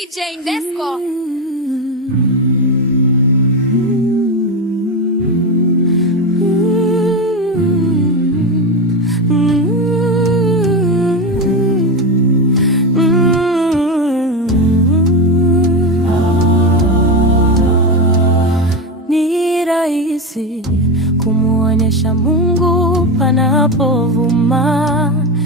DJ Nesco. Ni rahisi kumuonyesha Mungu panapovuma,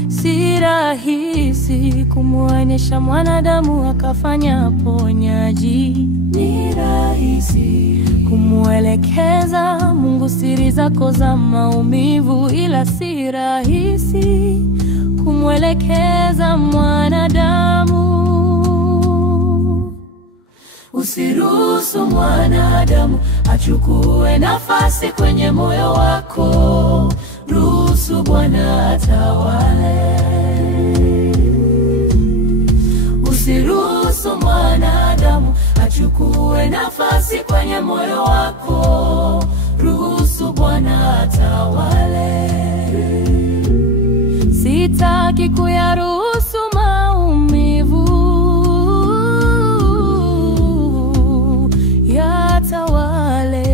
si rahisi kumuonyesha mwanadamu akafanya ponyaji. Ni rahisi kumuelekeza Mungu siri zako za maumivu, ila si rahisi kumuelekeza mwanadamu. Usiruhusu mwanadamu achukue nafasi kwenye moyo wako. Ruhusu Bwana atawale. Usiruhusu mwanadamu achukue nafasi kwenye moyo wako. Ruhusu Bwana atawale. Sitaki kuyaruhusu maumivu yatawale.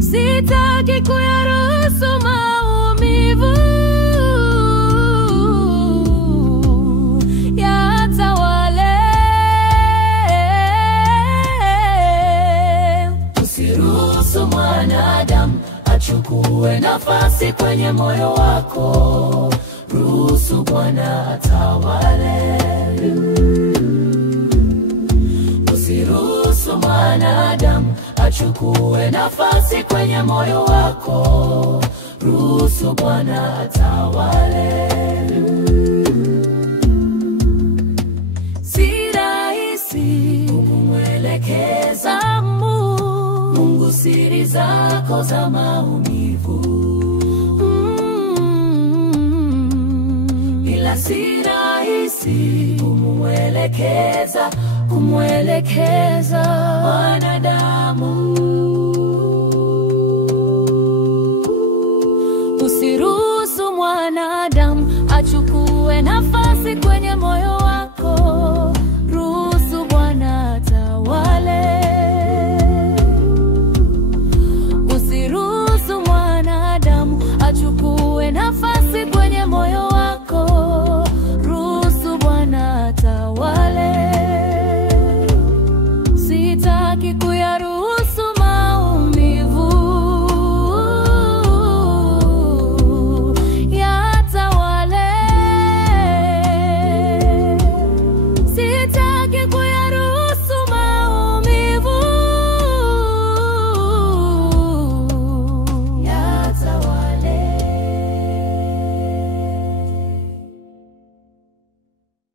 Sitaki kuyaruhusu maumivu yatawale. Usiruhusu mwanadamu achukue nafasi kwenye moyo wako. Ruhusu Bwana atawale. Usiruhusu mwanadamu achukue nafasi kwenye moyo wako. Ruhusu Bwana atawale. Si rahisi kumwelekeza Mungu siri zako za maumivu, ila si rahisi kumwelekeza wanadamu. Usiruhusu mwanadamu achukue nafasi